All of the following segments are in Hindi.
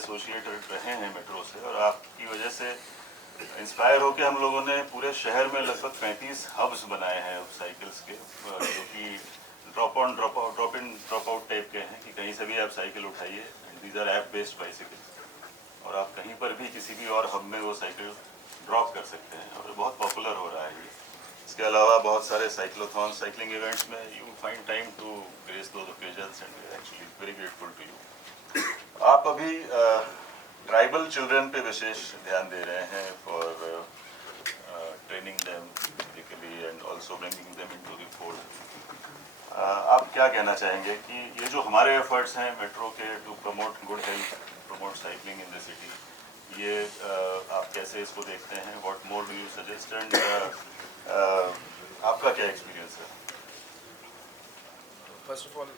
एसोसिएटेड रहे हैं मेट्रो से, और आपकी वजह से इंस्पायर होकर हम लोगों ने पूरे शहर में लगभग 35 हब्स बनाए हैं साइकिल्स के, जो कि drop on drop out, drop in drop out type के हैं कि कहीं से भी आप साइकिल उठाइए, these are app based bicycle, और आप कहीं पर भी किसी भी और हब में वो साइकिल ड्रॉप कर सकते हैं, और बहुत पॉपुलर हो रहा है ये। इसके अलावा बहुत सारे साइक्लोथॉन, साइकिलिंग इवेंट्स में you find time to grace those occasions, and we are actually very grateful to you. आप अभी ट्राइबल चिल्ड्रन पे विशेष ध्यान दे रहे हैं for training them physically and also bringing them into the fold. आप क्या कहना चाहेंगे कि ये जो हमारे एफर्ट्स हैं मेट्रो के to promote good health, promote cycling in the city, ये आप कैसे इसको देखते हैं? What more do you suggest, and आपका क्या एक्सपीरियंस है? First of all,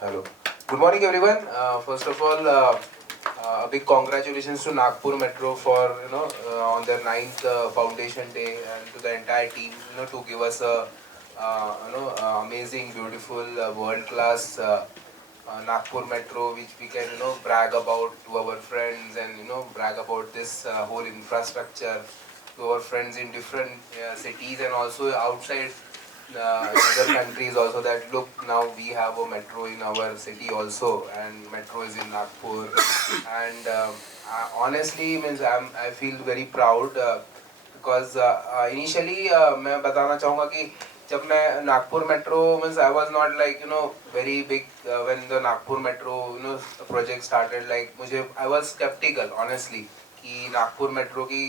hello, good morning everyone. First of all, a big congratulations to Nagpur Metro for on their 9th foundation day, and to the entire team to give us a amazing, beautiful, world class Nagpur Metro, which we can brag about to our friends, and brag about this whole infrastructure to our friends in different cities and also outside other countries also, that look, now we have a metro in our city also, and metro is in Nagpur. And honestly means I feel very proud because initially मैं बताना चाहूँगा कि जब मैं Nagpur metro means I was not like very big when the Nagpur metro project started, like मुझे I was skeptical honestly कि नागपुर मेट्रो की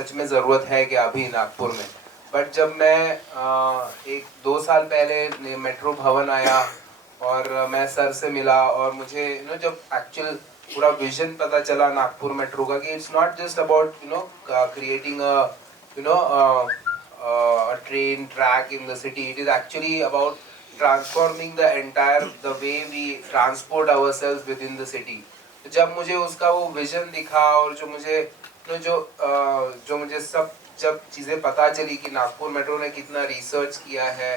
सच में ज़रूरत है कि अभी नागपुर में। बट जब मैं 1-2 साल पहले मेट्रो भवन आया और मैं सर से मिला, और मुझे जब एक्चुअल पूरा विजन पता चला नागपुर मेट्रो का कि it's not just about creating a train track in the city, it is actually about transforming the entire the way we transport ourselves within the city. जब मुझे उसका वो विजन दिखा और जो मुझे जो मुझे सब जब चीज़ें पता चली कि नागपुर मेट्रो ने कितना रिसर्च किया है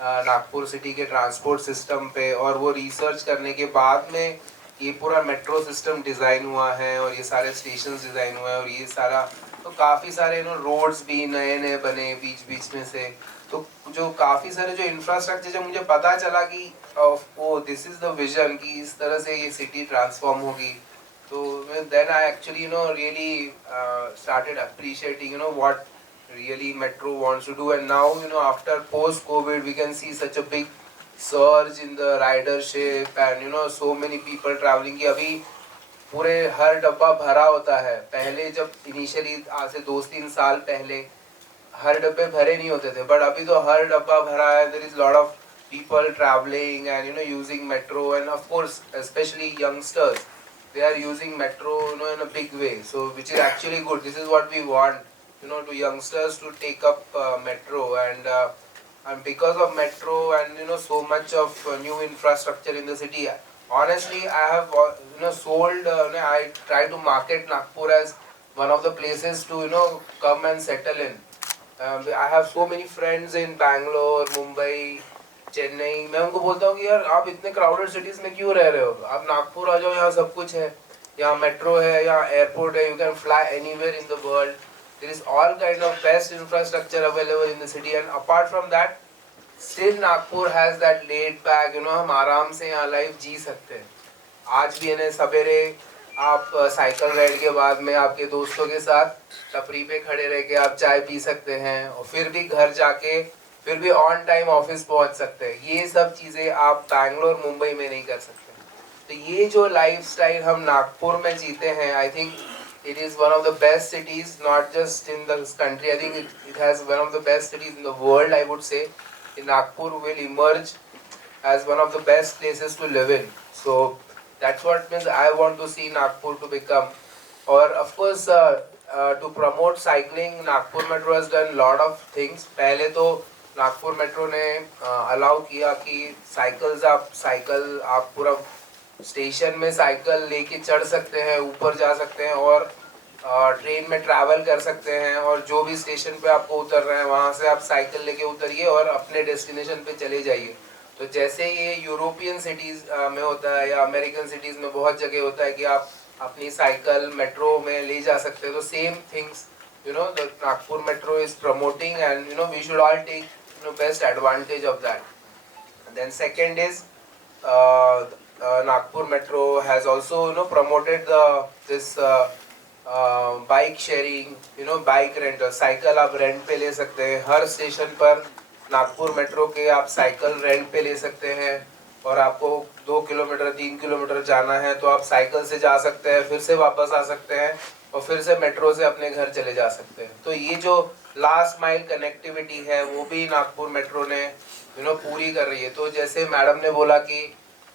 नागपुर सिटी के ट्रांसपोर्ट सिस्टम पे, और वो रिसर्च करने के बाद में ये पूरा मेट्रो सिस्टम डिज़ाइन हुआ है और ये सारे स्टेशन डिज़ाइन हुए हैं, और ये सारा तो काफ़ी सारे रोड्स भी नए नए बने बीच बीच में से, तो जो काफ़ी सारे जो इंफ्रास्ट्रक्चर जब मुझे पता चला कि ओ दिस इज़ द विजन कि इस तरह से ये सिटी ट्रांसफॉर्म होगी, तो then I actually really started appreciating what really metro wants to do. And now after post COVID we can see such a big surge in the ridership and so many people traveling कि अभी पूरे हर डब्बा भरा होता है। पहले जब इनिशियली आज से 2-3 साल पहले हर डब्बे भरे नहीं होते थे, बट अभी तो हर डब्बा भरा है। There is lot of people traveling and using metro, and of course especially youngsters, they are using metro in a big way, so which is actually good. This is what we want to youngsters to take up metro, and because of metro and so much of new infrastructure in the city, honestly I have sold I try to market Nagpur as one of the places to come and settle in. I have so many friends in Bangalore, Mumbai, Chennai. मैं उनको बोलता हूँ कि यार आप इतने क्राउडेड सिटीज में क्यों रह रहे हो, आप नागपुर आ जाओ, यहाँ सब कुछ है, यहाँ मेट्रो है, यहाँ एयरपोर्ट है, you can fly anywhere in the world, there is all kind of best infrastructure available in the city, and apart from that still Nagpur has that laid back हम आराम से यहाँ लाइफ जी सकते हैं। आज भी सवेरे आप साइकिल राइड के बाद में आपके दोस्तों के साथ टपरी पे खड़े रह के आप चाय पी सकते हैं, और फिर भी घर जाके फिर भी ऑन टाइम ऑफिस पहुंच सकते हैं। ये सब चीज़ें आप बैंगलोर, मुंबई में नहीं कर सकते। तो ये जो लाइफस्टाइल हम नागपुर में जीते हैं, I think it is one of the best cities, not just in the country, I think it has one of the best cities in the world, I would से। Nagpur will emerge as one of the best places to live in. So that's what means I want to see Nagpur to become. Or of course to promote cycling, Nagpur Metro has done lot of things. पहले तो नागपुर मेट्रो ने अलाउ किया कि साइकिल आप पूरा स्टेशन में साइकिल लेके चढ़ सकते हैं, ऊपर जा सकते हैं, और ट्रेन में ट्रैवल कर सकते हैं और जो भी स्टेशन पे आपको उतर रहे हैं वहाँ से आप साइकिल लेके उतरिए और अपने डेस्टिनेशन पे चले जाइए। तो जैसे ये यूरोपियन सिटीज़ में होता है या अमेरिकन सिटीज़ में बहुत जगह होता है कि आप अपनी साइकिल मेट्रो में ले जा सकते हैं, तो same things the Nagpur metro is promoting and we should all take best advantage of that. Then second is Nagpur Metro has also promoted this bike sharing, bike rent, cycle आप रेंट पे ले सकते हैं हर स्टेशन पर। नागपुर मेट्रो के आप साइकिल रेंट पे ले सकते हैं और आपको 2 किलोमीटर 3 किलोमीटर जाना है तो आप साइकिल से जा सकते हैं, फिर से वापस आ सकते हैं और फिर से मेट्रो से अपने घर चले जा सकते हैं। तो ये जो लास्ट माइल कनेक्टिविटी है वो भी नागपुर मेट्रो ने पूरी कर रही है। तो जैसे मैडम ने बोला कि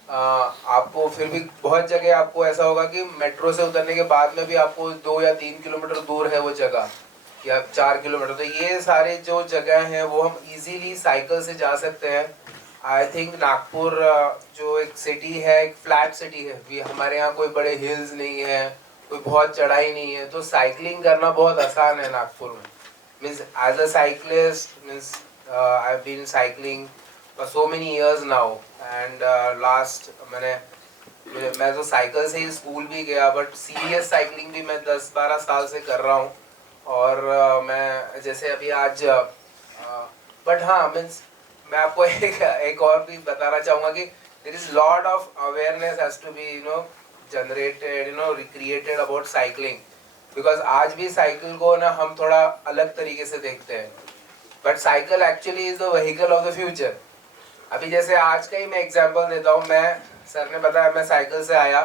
आपको फिर भी बहुत जगह आपको ऐसा होगा कि मेट्रो से उतरने के बाद में भी आपको 2 या 3 किलोमीटर दूर है वो जगह या 4 किलोमीटर, तो ये सारे जो जगह हैं वो हम इजीली साइकिल से जा सकते हैं। आई थिंक नागपुर जो एक सिटी है, एक फ्लैट सिटी है, भी हमारे यहाँ कोई बड़े हिल्स नहीं है, कोई बहुत चढ़ाई नहीं है, तो साइकिलिंग करना बहुत आसान है नागपुर में। Means as a cyclist means I have been cycling for so many years now and last मैं तो साइकिल से ही स्कूल भी गया, बट सीरियस साइकिलिंग भी मैं 10-12 साल से कर रहा हूँ। और मैं जैसे अभी आज बट हाँ मीन्स मैं आपको एक और भी बताना चाहूँगा कि there is lot of awareness has to be generated recreated about cycling, because आज भी साइकिल को ना हम थोड़ा अलग तरीके से देखते हैं, but cycle actually is the vehicle of the future. अभी जैसे आज का ही मैं एग्जांपल देता हूँ, मैं सर ने बताया मैं साइकिल से आया,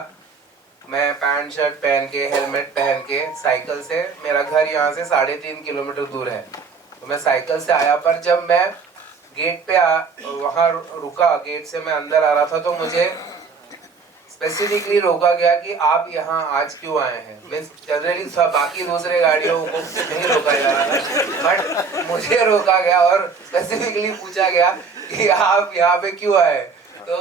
मैं पैंट शर्ट पहन के हेलमेट पहन के साइकिल से, मेरा घर यहाँ से 3.5 किलोमीटर दूर है, तो मैं साइकिल से आया। पर जब मैं गेट पे वहाँ रुका, गेट से मैं अंदर आ रहा था, तो मुझे स्पेसिफिकली रोका गया कि आप यहाँ आज क्यों आए हैं। मीन्स जनरली बाकी दूसरे गाड़ियों को नहीं रोका जा रहा था, बट मुझे रोका गया और स्पेसिफिकली पूछा गया कि आप यहाँ पे क्यों आए। तो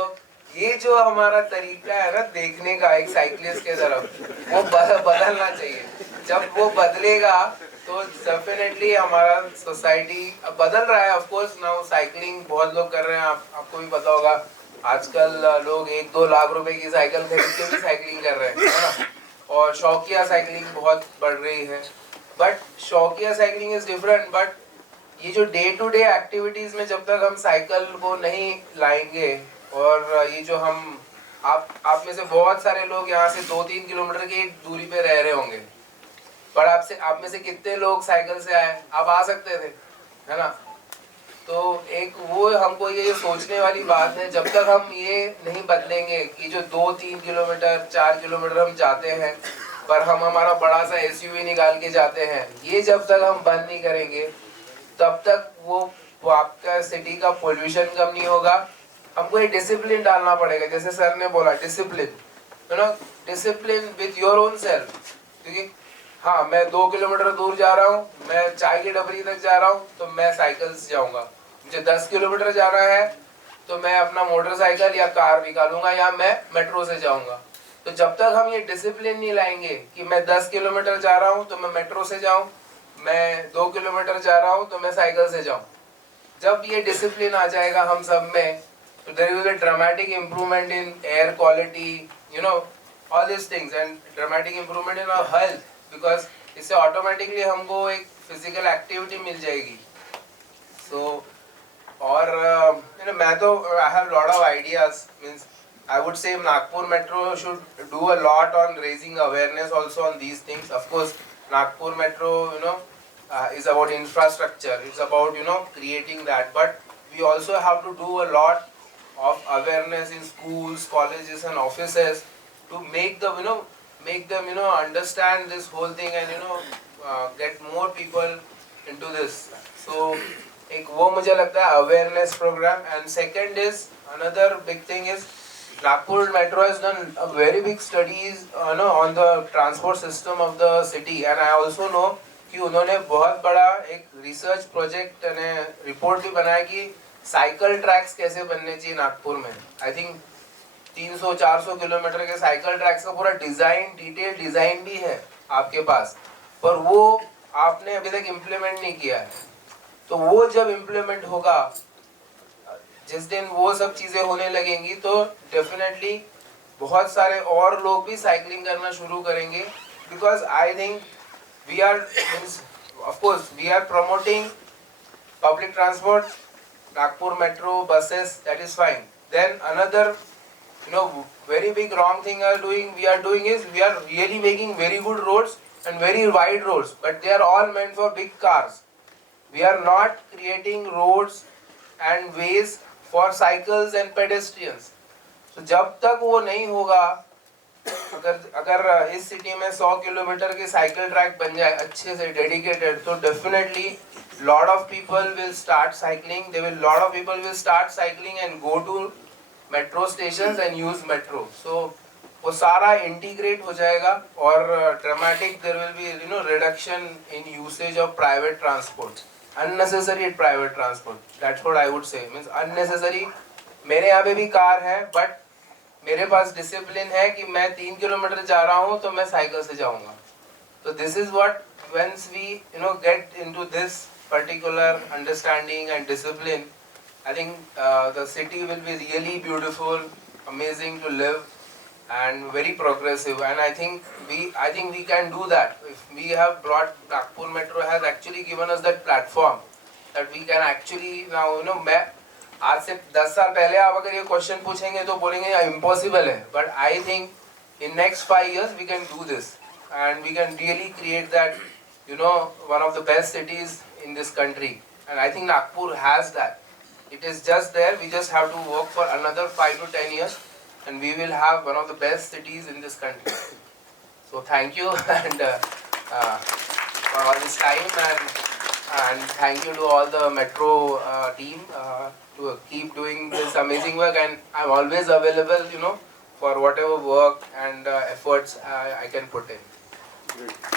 ये जो हमारा तरीका है ना देखने का एक साइकिलिस्ट के तरफ, वो बदलना चाहिए। जब वो बदलेगा तो डेफिनेटली हमारा सोसाइटी बदल रहा है। ऑफ कोर्स नाउ साइकिलिंग बहुत लोग कर रहे हैं, आपको भी पता होगा, आजकल लोग 1-2 लाख रुपए की साइकिल खरीद के भी साइकिलिंग कर रहे हैं, है ना। और शौकिया साइकिलिंग बहुत बढ़ रही है, बट शौकिया साइकिलिंग इज डिफरेंट। बट ये जो डे टू डे एक्टिविटीज में जब तक हम साइकिल को नहीं लाएंगे, और ये जो हम आप में से बहुत सारे लोग यहाँ से 2-3 किलोमीटर की दूरी पे रह रहे होंगे, पर आप में से कितने लोग साइकिल से आए, आप आ सकते थे, है ना। तो एक वो हमको ये सोचने वाली बात है, जब तक हम ये नहीं बदलेंगे कि जो 2-3 किलोमीटर 4 किलोमीटर हम जाते हैं पर हम हमारा बड़ा सा एसयूवी निकाल के जाते हैं, ये जब तक हम बंद नहीं करेंगे तब तक वो आपका सिटी का पोल्यूशन कम नहीं होगा। हमको एक डिसिप्लिन डालना पड़ेगा, जैसे सर ने बोला discipline, discipline with your own self. क्योंकि हाँ, मैं 2 किलोमीटर दूर जा रहा हूँ, मैं चाय की डबरी तक जा रहा हूँ, तो मैं साइकिल से जाऊंगा। मुझे 10 किलोमीटर जाना है तो मैं अपना मोटरसाइकिल या कार निकालूंगा या मैं मेट्रो से जाऊंगा। तो जब तक हम ये डिसिप्लिन नहीं लाएंगे कि मैं 10 किलोमीटर जा रहा हूँ तो मैं मेट्रो से जाऊँ, मैं 2 किलोमीटर जा रहा हूँ तो मैं साइकिल से जाऊँ, जब ये डिसिप्लिन आ जाएगा हम सब में, तो there will be dramatic improvement in air quality, all this things, and dramatic improvement in our health, because इससे ऑटोमेटिकली हमको एक फिजिकल एक्टिविटी मिल जाएगी। सो और मैं तो I have lot of ideas. Means I would से Nagpur metro should do a lot on raising awareness also on these things. Of course Nagpur Metro, is about infrastructure. It's about creating that. But we also have to do a lot of awareness in schools, colleges, and offices to make them understand this whole thing and get more people into this. So एक वो मुझे लगता है awareness program. And second is another big thing is Nagpur Metro has done a very big studies on the transport system of the city, and I also know कि उन्होंने बहुत बड़ा एक रिसर्च प्रोजेक्ट ने रिपोर्ट भी बनाया कि साइकिल ट्रैक्स कैसे बनने चाहिए नागपुर में। आई थिंक 300-400 किलोमीटर के साइकिल ट्रैक्स का पूरा डिजाइन, डिटेल डिजाइन भी है आपके पास। पर वो आपने अभी तक इम्प्लीमेंट नहीं किया है। तो वो जब इम्प्लीमेंट होगा, जिस दिन वो सब चीज़ें होने लगेंगी, तो डेफिनेटली बहुत सारे और लोग भी साइकिलिंग करना शुरू करेंगे। Because I think we are means of course we are promoting public transport, Nagpur metro, buses, that is fine. Then another, very big wrong thing we are doing is we are really making very good roads and very wide roads, but they are all meant for big cars. We are not creating roads and ways for cycles and pedestrians. So जब तक वो नहीं होगा, अगर इस सिटी में 100 किलोमीटर की साइकिल ट्रैक बन जाए अच्छे से डेडिकेटेड, तो definitely lot of people will start cycling. Lot of people will start cycling and go to metro stations and use metro. So वो सारा इंटीग्रेट हो जाएगा और dramatic there will be reduction in usage of private transport, unnecessary private transport, that's what I would say, means unnecessary. मेरे यहाँ पे भी कार है, बट मेरे पास डिसिप्लिन है कि मैं 3 किलोमीटर जा रहा हूँ तो मैं साइकिल से जाऊँगा। तो this is what once we get into this particular understanding and discipline, I think the city will be really beautiful, amazing to live, and very progressive. And I think we can do that if we have brought Nagpur Metro has actually given us that platform that we can actually now मैं आज से 10 साल पहले आप अगर ये क्वेश्चन पूछेंगे तो बोलेंगे इम्पॉसिबल है, but I think in next 5 years we can do this and we can really create that one of the best cities in this country. And I think Nagpur has that. It is just there. We just have to work for another 5 to 10 years and we will have one of the best cities in this country. So thank you and for all this time, and thank you to all the Metro team to keep doing this amazing work, and I'm always available for whatever work and efforts I can put in. Great.